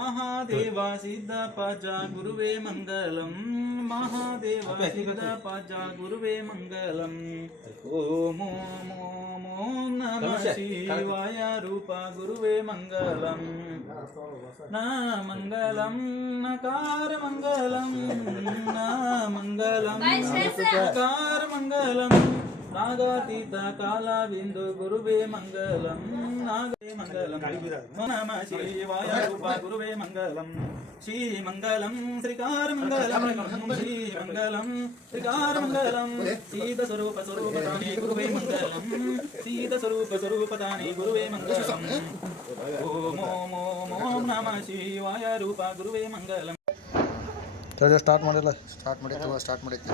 மகாதேவா சித்த பாஜா குருவே மங்களம். மகாதேவா சித்த பாஜா குருவே மங்களம். ஓம் ஓம் ஓம் ஓம் நம சிவாய ரூபா குருவே மங்களம். ந மங்களம் நகார மங்களம் ந மங்களம். நகார மங்களம். ನಾಗಾತೀತ ಕಾಲ ಬಿಂದು ಗುರುವೇ ಮಂಗಲಂ ನಾಗೇ ಮಂಗಲಂ ನಮ ಶಿವಾಯ ರೂಪ ಗುರುವೇ ಮಂಗಲಂ ಶ್ರೀ ಮಂಗಲಂ ಶ್ರೀಕಾರ ಮಂಗಲಂ ಶ್ರೀ ಮಂಗಲಂ ಶ್ರೀಕಾರ ಮಂಗಲಂ ಸೀತ ಸ್ವರೂಪ ಸ್ವರೂಪ ತಾನೇ ಗುರುವೇ ಮಂಗಲಂ ಸೀತ ಸ್ವರೂಪ ಸ್ವರೂಪ ತಾನೇ ಗುರುವೇ ಮಂಗಲಂ ಓಂ ಓಂ ಓಂ ಓಂ ನಮ ಶಿವಾಯ ರೂಪ ಗುರುವೇ ಮಂಗಲಂ ಸರಿ ಸ್ಟಾರ್ಟ್ ಮಾಡಿಲ್ಲ ಸ್ಟಾರ್ಟ್ ಮಾಡಿತ್ತು ಸ್ಟಾರ್ಟ್ ಮಾಡಿತ್ತು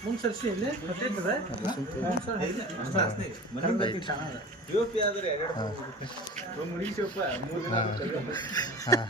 ಹ್ಞೂ ಬಾ ಹಾಂ ತಾನೇ ಕಲ್ಲು ಕೂಡ ಮುಂದೆ ಸರ್ಸಿ ಇಲ್ಲಿ ಗೊತ್ತಿರ್ತದೆ ಹಾಂ